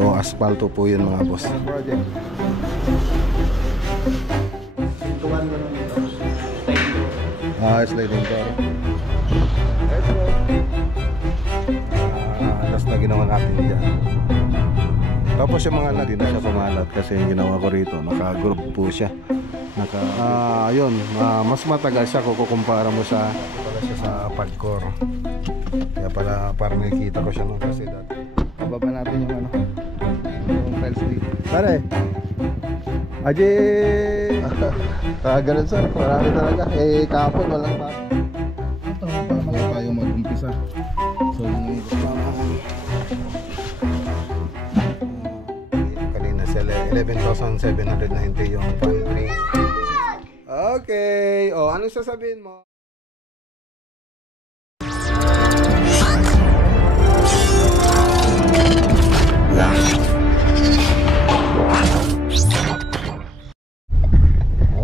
So asfalto po yun mga boss. Project. Sliding door. Last na ginawa natin dyan. Tapos yung mga hindi na siya pumalat kasi yung ginawa ko rito, naka-group po siya. Ayun, mas matagal siya kung kukumpara mo sa Pagcor. Kaya pala parang nakikita ko siya nung kasi dati. Pababa natin yung yung tiles dito. Pare! Aje! Ganun sir, marami talaga. Kahapon walang pa. Ito, para mga tayo mag-umpisa. So yung kanina sila 11,790 yung pantry. Okay, anong sasabihin mo?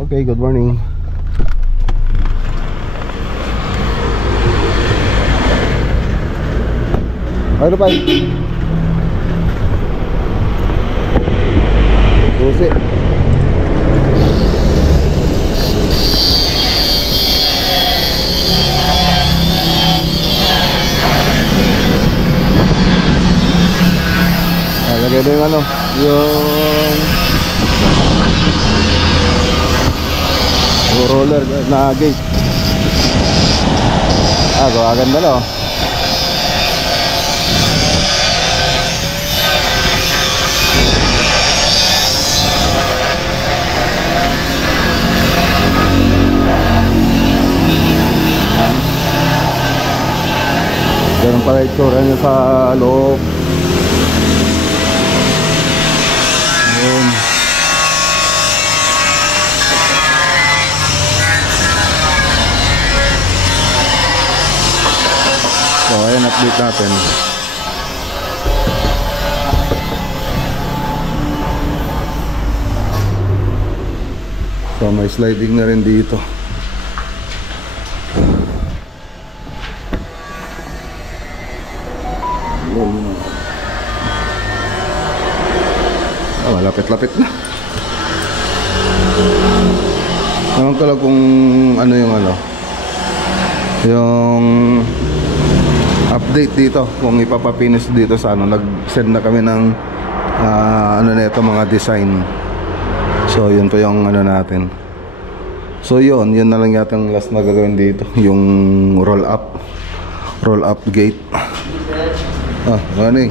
Okay, good morning. Ano pa? Susi. Lagay na yung yung roller na gate. Ganda no. Ganun pala itsura niya sa loob. So ayan, update natin. So may sliding na rin dito. Malapit-lapit na. Naman ko lang kung ano yung update dito, kung ipapapinis dito sa nag-send na kami ng nito mga design. So yun po yung natin. So yun na lang yata ang last na gagawin dito, yung roll up gate. Morning.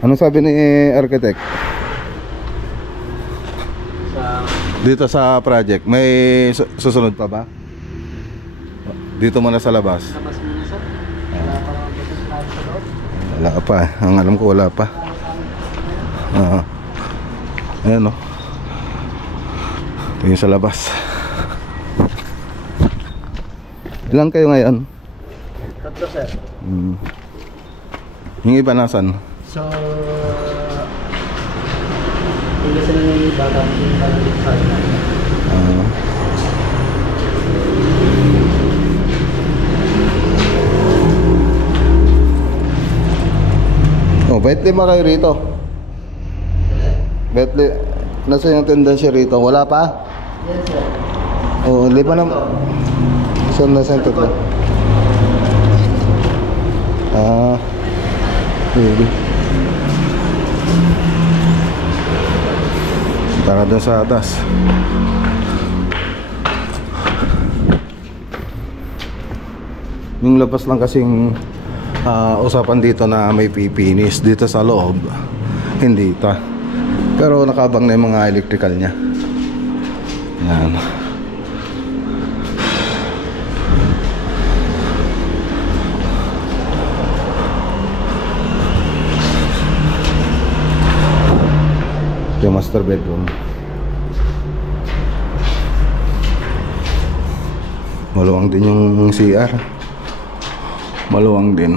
Anong sabi ni architect? Dito sa project, may susunod pa ba? Dito muna sa labas. Labas muna sir. Wala pa. Ang alam ko wala pa. Ayan o. Tingin sa labas. Ilan kayo ngayon? 3 sir. Yung iba nasan? So hindi sila yung bagang sa bet 5 kayo rito. Bet nasa yung tendency rito? Wala pa? Yes sir. 5 na. Saan nasa yung tatlo? Pwede. Tara doon sa atas. Yung labas lang kasing usapan dito na may pipinis. Dito sa loob hindi ta. Pero nakabang na yung mga electrical nya. Yan. Yung master bedroom. Maluwang din yung CR. Maluwang din.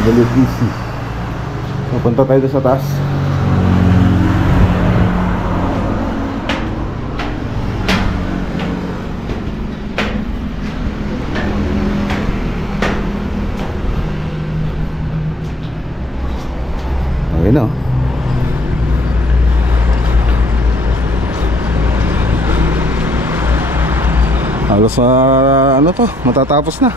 WPC. So, punta tayo doon sa taas. Okay na. Halos ano to, matatapos na.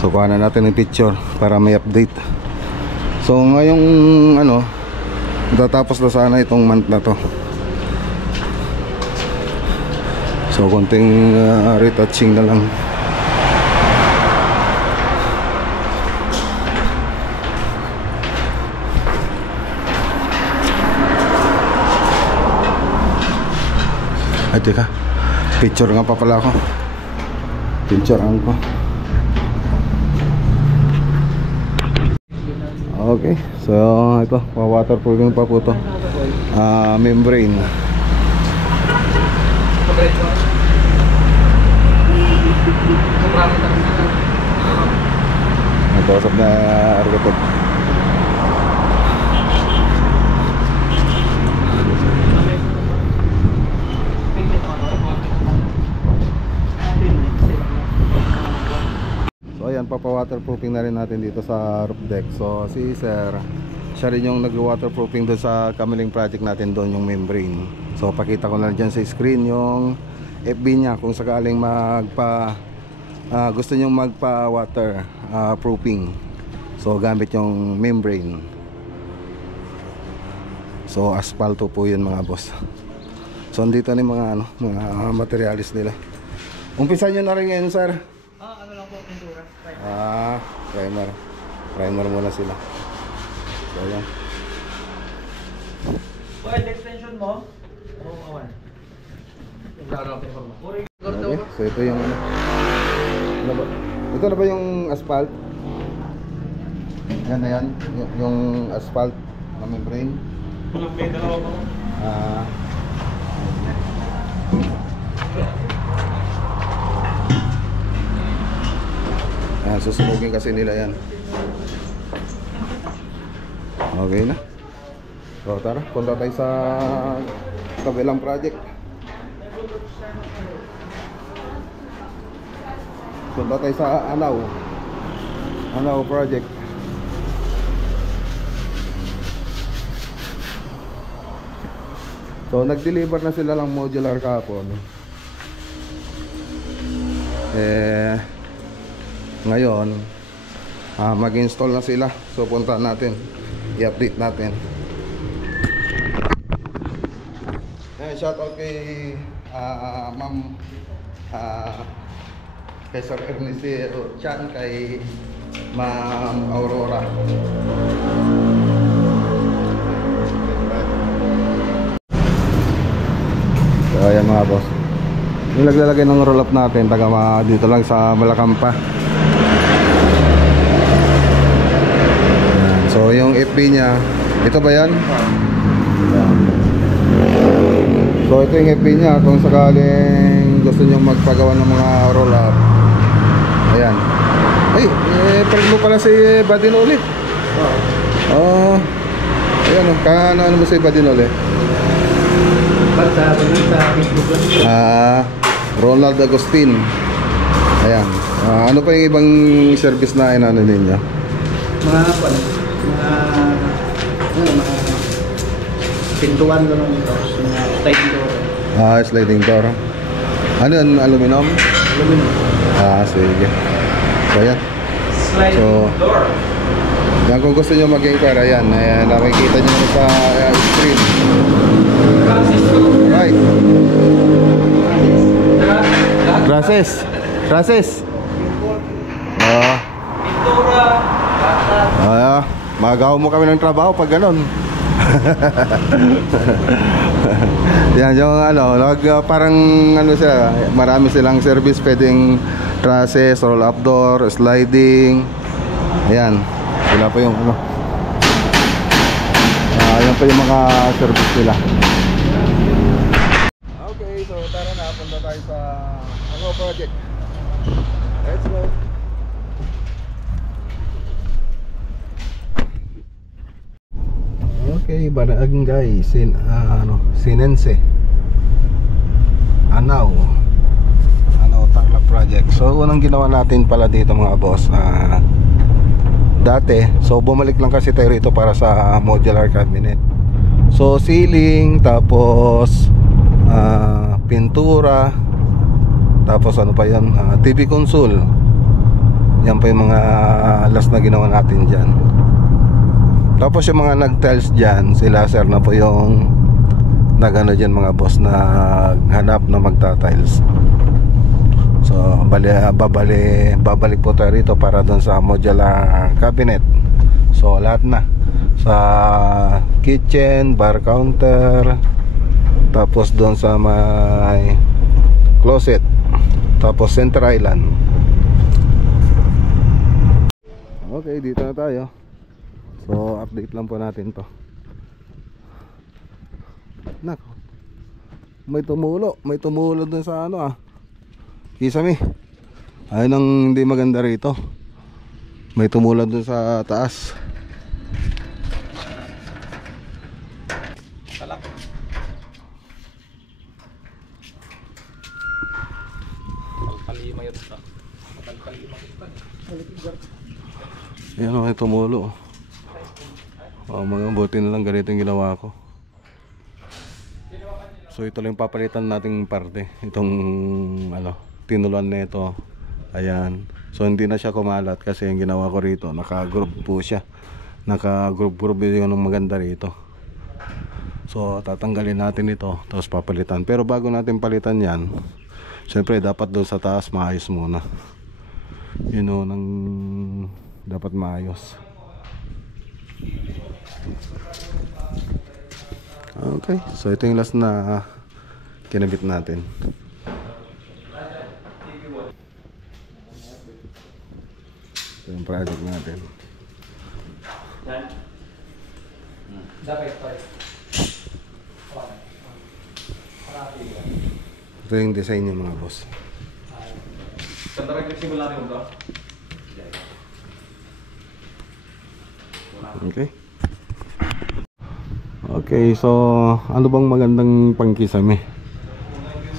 So kuha na natin ng picture para may update. So ngayong ano, matatapos na sana itong month na to. So konting retouching na lang. Ay, teka. Picture nga pa pala ako. Picturean ko. Okay. So, ito. Waterproofing pa po ito. Membrane. Nagkausap na architect. Papa-waterproofing na rin natin dito sa roof deck. So si sir, siya rin yung nag-waterproofing doon sa Kamiling project natin doon, yung membrane. So pakita ko na dyan sa screen yung FB niya kung sakaling gusto nyo magpa-water proofing. So gamit yung membrane. So asfalto po yun mga boss. So andito na yung mga, mga materialis nila. Umpisa nyo na rin ngayon sir. Ano lang po, pintura. Primer muna sila. So ayan. Pwede extension mo? Oo, awan. Okay, so ito yung ano ba? Ito na ba yung asphalt? Yan na yan, yung asphalt na membrane. May dalawa pa mo? Susunugin kasi nila yan. Okay na. So tara, punta tayo sa kabilang project. Punta tayo sa Anaw project. So nag-deliver na sila ng modular kahapon. Ngayon mag-install na sila. So punta natin, i-update natin. Shoutout kay ma'am, kay Sir Ernest Chan, kay ma'am Aurora. So ayan mga boss, yung naglalagay ng roll up natin taga dito lang sa Malacampa. So yung FB niya, ito ba yan? So ito yung FB niya kung sakaling gusto nyo magpagawa ng mga roll up. Ayan. Ay, friend mo pala si Badinoli. Ayan o, ano mo si Badinoli? Sa Facebook lang. Ronald Agustin. Ayan. Ano pa yung ibang service na inano ninyo? Mga pintuan ko nung ito, mga sliding door. Sliding door. Ano yan? Aluminum? Aluminum. Sige. So yan. Sliding door. Yan, kung gusto nyo mag-inquire, yan. Nakikita nyo sa screen. Right. Gracias. Pintura. Magaw mo kami ng trabaho pag ganon. Yan yung parang sila, marami silang service, pwedeng trusses, roll up door, sliding. Ayan, sila pa yung ayan pa yung mga service nila. Okay, so tara na, punta tayo sa project. Barangay Sinense Anaw Tarlac Project. So unang ginawa natin pala dito mga boss, dati, so bumalik lang kasi tayo rito para sa modular cabinet. So ceiling, tapos pintura, tapos ano pa yan, TV console. Yan pa yung mga last na ginawa natin dyan. Tapos yung mga nag-tiles dyan, sila sir na po yung nagano dyan mga boss, na hanap na magta-tiles. So babalik po tayo rito para doon sa modular cabinet. So lahat na, sa kitchen, bar counter, tapos doon sa may closet, tapos center island. Okay, dito na tayo. So update lang po natin to. Nako, may tumulo dun sa ano Kisame. Ayun ang hindi maganda rito. May tumulad dun sa taas. Talak. Kalkalima yun ito. Kalkalima ito. Ayan, may tumulo. Mga buti na lang ganito yung ginawa ko. So ito lang papalitan nating parte. Itong tinuluan na ito. Ayan. So hindi na siya kumalat kasi yung ginawa ko rito, naka-group po siya. Naka-group yung maganda rito. So tatanggalin natin ito, tapos papalitan. Pero bago natin palitan yan, syempre dapat doon sa taas maayos muna. Yun o, nang dapat maayos. Okay, so ito yung last na kinabit natin. Ito yung project natin. Ito yung design niya mga boss. Saan tayo nagsimula rin ito? Okay. Okay, so ano bang magandang pangkisame?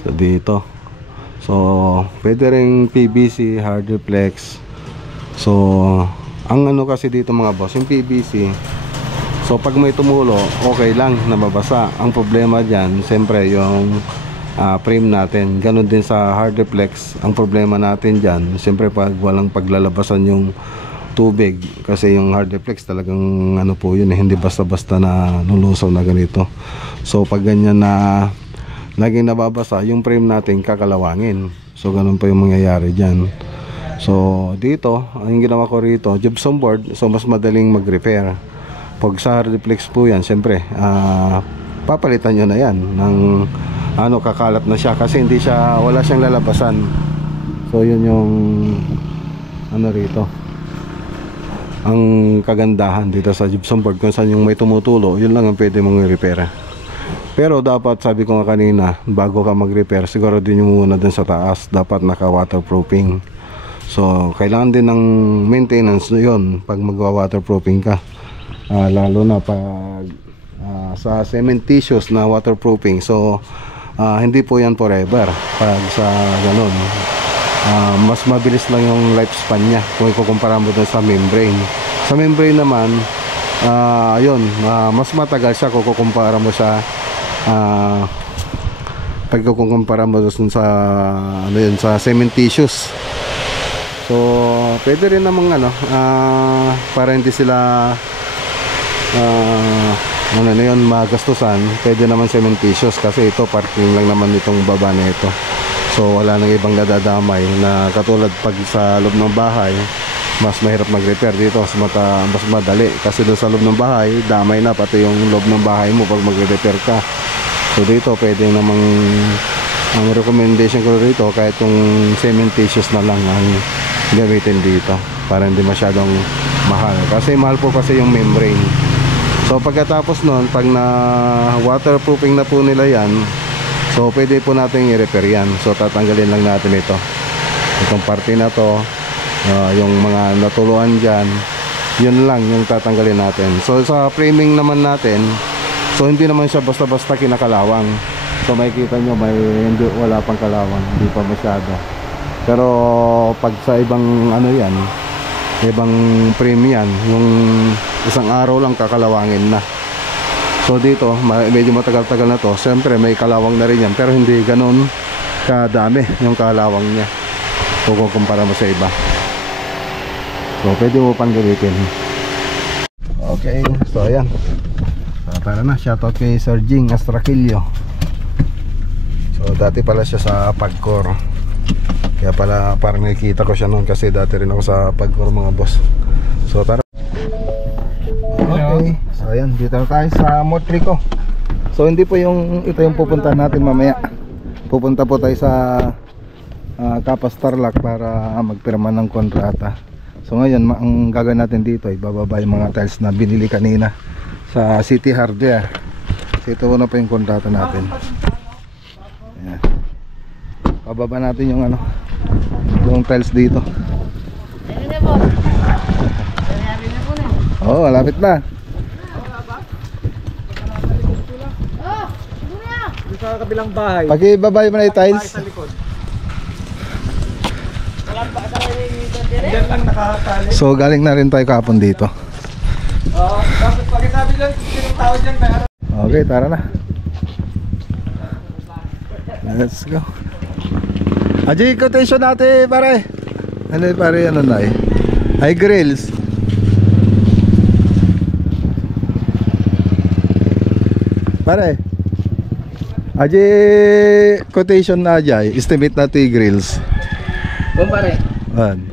So dito. So pwede ring PVC, hard reflex. So ang ano kasi dito mga boss, yung PVC, so pag may tumulo, okay lang na mabasa. Ang problema diyan, siyempre yung frame natin. Ganon din sa hard reflex. Ang problema natin diyan, siyempre pag walang paglalabasan yung tubig, kasi yung hard reflex talagang ano po yun, hindi basta-basta na lulusaw na ganito. So pag ganyan na laging nababasa, yung frame natin kakalawangin. So ganun pa yung mangyayari dyan. So dito, ang ginawa ko rito, gypsum board, so mas madaling mag-repair. Pag sa hard reflex po yan, syempre papalitan nyo na yan ng kakalat na siya, kasi wala siyang lalabasan. So yun yung rito, ang kagandahan dito sa gypsum board. Kung saan yung may tumutulo, yun lang ang pwede mong i-repair. Pero dapat, sabi ko nga kanina, bago ka mag-repair, siguro din yung muna dun sa taas, dapat naka-waterproofing. So kailangan din ng maintenance yun pag magwa-waterproofing ka, lalo na pag sa cementitious na waterproofing. So hindi po yan forever. Pag sa ganun, mas mabilis lang yung lifespan niya kung ikukumpara mo dun sa membrane. Sa membrane naman, mas matagal siya kung kukumpara mo sa pag kukumpara mo dun sa sa cementitious. So pwede rin namang para hindi sila magastusan, pwede naman cementitious, kasi ito parking lang naman itong baba na ito. So wala nang ibang nadadamay na katulad pag sa loob ng bahay, mas mahirap mag-repair. Dito mas madali, kasi doon sa loob ng bahay, damay na pati yung loob ng bahay mo pag mag-repair ka. So dito pwede namang, ang recommendation ko rito, kahit yung cementitious na lang ang gamitin dito, para hindi masyadong mahal, kasi mahal po kasi yung membrane. So pagkatapos nun, pag na waterproofing na po nila yan, so pwede po natin i-repair yan. So tatanggalin lang natin itong parte na to, yung mga natuluan dyan, yun lang yung tatanggalin natin. So sa framing naman natin, So hindi naman siya basta-basta kinakalawang. So makikita nyo wala pang kalawang, hindi pa masyado. Pero pag sa ibang ano yan, ibang premium, yung isang araw lang kakalawangin na. So dito medyo matagal-tagal na to. Siyempre may kalawang na rin yan, pero hindi ganun kadami yung kalawang niya kung kumpara mo sa iba. So pwede mo pang gamitin. Okay, so ayan. So tara na, shoutout kay Sir Jing Astraquillo. So dati pala siya sa Pagcor. Kaya pala parang nakikita ko siya noon kasi dati rin ako sa Pagcor mga boss. So tara. Okay, so ayan, dito na tayo sa Motrico. So hindi po ito yung pupuntahan natin mamaya. Pupunta po tayo sa Kapas Tarlac para magpirma ng kontrata. So ngayon, ang gagawin natin dito ay bababa yung mga tiles na binili kanina sa City Hardware. So ito na po yung kontrata natin. Ayan. Bababa natin yung yung tiles dito. Oh, malapit na. Sa kabilang bahay. Pag-ibabay mo na yung tiles. Diyan lang nakakatali. So galing na rin tayo kahapon dito. Tapos pag sabi dyan, sinong tao dyan kaya. Okay, tara na. Let's go. Aji, quotation natin pare. Ano pare, ano na eh? High grills. Pare. Aji, quotation na Ajay. Estimate natin grills. Bom pare. Ayan.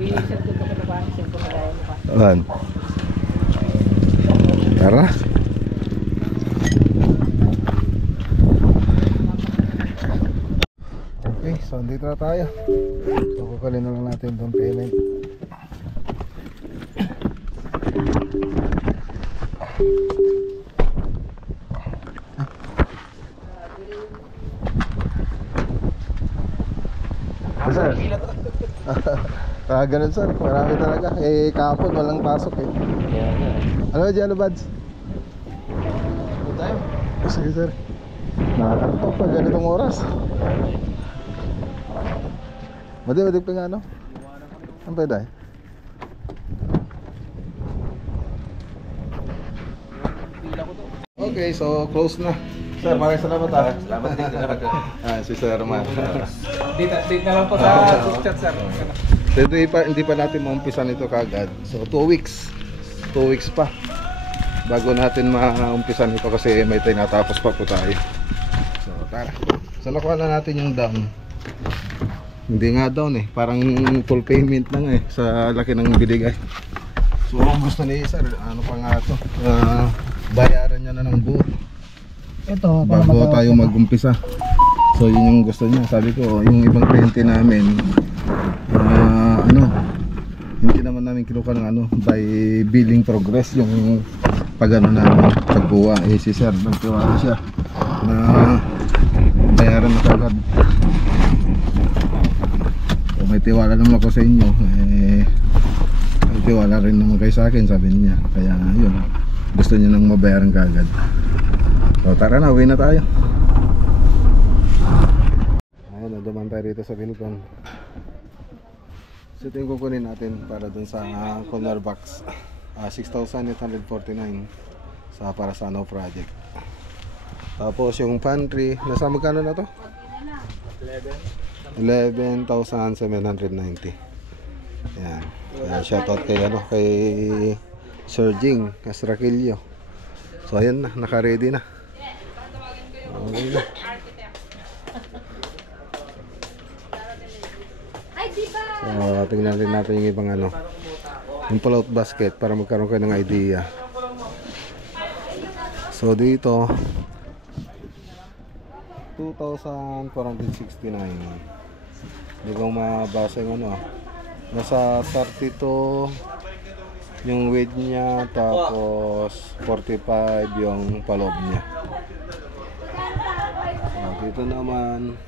Tara. Okay, so dito na tayo. So kukunin na lang natin doon payment. Sir. Ganun sir, marami talaga. Eh kahapon walang pasok eh. Ano dyan, Bads? Ito tayo. Sige sir. Nakakartok pa ganitong oras. Madig pa nga ano? Ano pa yun? Okay, so close na. Sir, maraming salamat ha. Salamat din. Si Sir Man. Date na lang po sa group chat sir. So, hindi pa natin maumpisan ito kagad. So 2 weeks. 2 weeks pa bago natin maumpisan ito kasi may tinatapos pa po tayo. So tara. So nakuha na natin yung down. Hindi nga down eh. Parang full payment lang eh sa laki ng binigay. So gusto ni Sir, ano pa nga ito? Bayaran niya na ng buo. Ito, Bago tayo mag-umpisa. So yun yung gusto niya. Sabi ko, yung ibang kliyente namin hindi naman namin kinuha ng by billing progress yung namin pagbuwa. Si Sir, nagtiwala siya na bayaran na kagad. So may tiwala naman ako sa inyo, may tiwala rin naman kayo sa akin, sabi niya. Kaya yun, gusto niya nang mabayaran kagad. So tara na, uwi na tayo. Ayun, naduman tayo rito sa Vinicon. So ito yung kukunin natin para dun sa corner box. 6,849 para sa project. Tapos yung pantry, nasa magkano na to? 11,790. Yan. Shoutout kay Sir Jing Astraquillo. So ayan na, naka-ready na. Okay na. So tingnan rin natin yung ibang yung pull-out basket para magkaroon kayo ng idea. So dito 2,469. Hindi ko mabasa yung nasa 32 yung width niya, tapos 45 yung paloob niya. So dito naman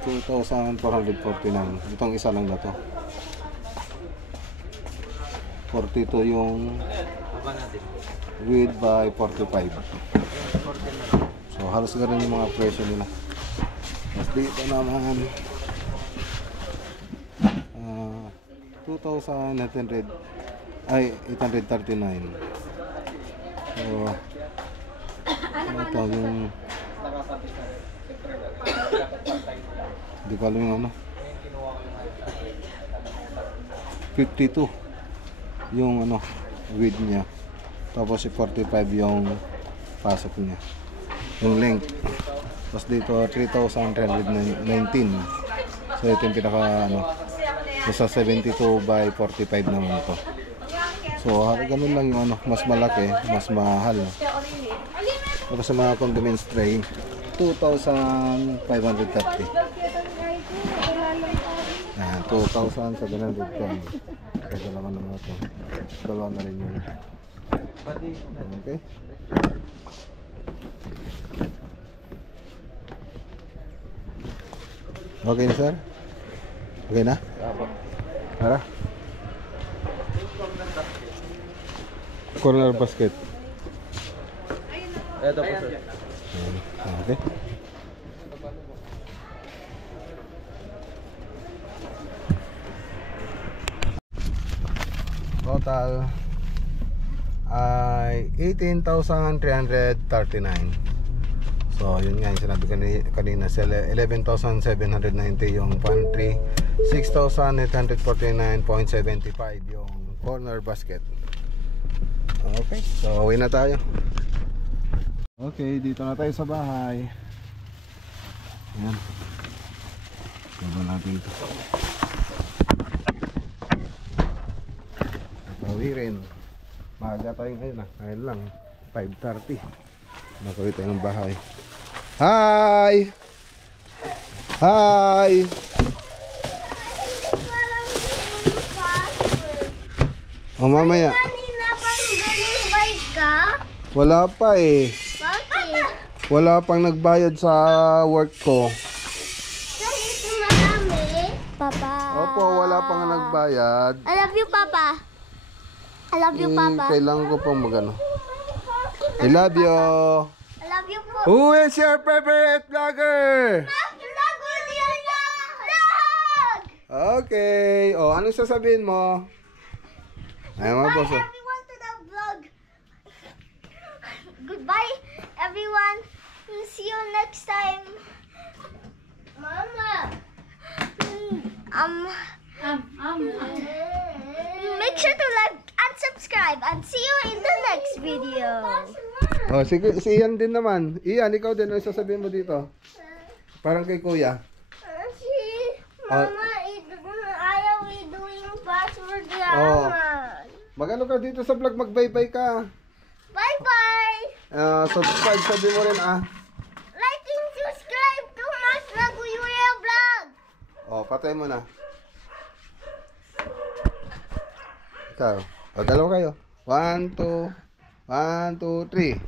2,449. Itong isa lang na to. 42 yung width by 45. So halos ganun yung mga presyo nila. Tapos dito naman 2,800 ay 839. So ito yung di ko alam yung ano 52 yung ano width niya, tapos 45 yung pasok niya, yung length. Tapos dito 3,319. So ito yung pinaka ano, sa 72 by 45 naman ito. So ganun lang yung ano, mas malaki, mas mahal. Tapos sa mga condiments tray 2,530. Yan, 2,710. Ito naman naman ito. Dalawa na rin yun. Okay. Okay na, sir? Okay na? Tara. Corner basket. Ito po sir. Okay. Total ay 18,339. So yun nga yung sinabi kanina, 11,790 yung pantry, 6,849.75 yung corner basket. Okay, so uwi na tayo. Okay, dito na tayo sa bahay. Ayan, gaba natin ito. Uwi rin. Maaga tayo ngayon ngayon lang 5:30. Nakawit tayo ng bahay. Hi! Hi! O mamaya. Kanina pa nag-bike ka? Wala pa eh. Bakit? Wala pang nagbayad sa work ko. Kasi ito marami. Papa. Opo, wala pang nagbayad. I love you, Papa. I love you, Papa. Kailangan ko pang magano. I love you. I love you, po. Who is your favorite vlogger? Vlog with your vlog! Okay. O, anong sasabihin mo? Ay, mga Bye, boss. everyone, to the vlog. Goodbye, everyone. See you next time. Mama. Make sure to like and subscribe and see you in the next video. Oh, sige, si Ian din naman. Ian, ikaw din, ano sasabihin mo dito? Parang kay kuya. Si Mama, ayaw i-doing password Oh. yaman. Magano ka dito sa vlog, mag-bye-bye ka. Bye-bye. Subscribe, sabi mo rin Like and subscribe to Mas Naguyuya Vlog. Oh, patay mo na. Ikaw. O, dalawa kayo. 1, 2, 1, 2, 3.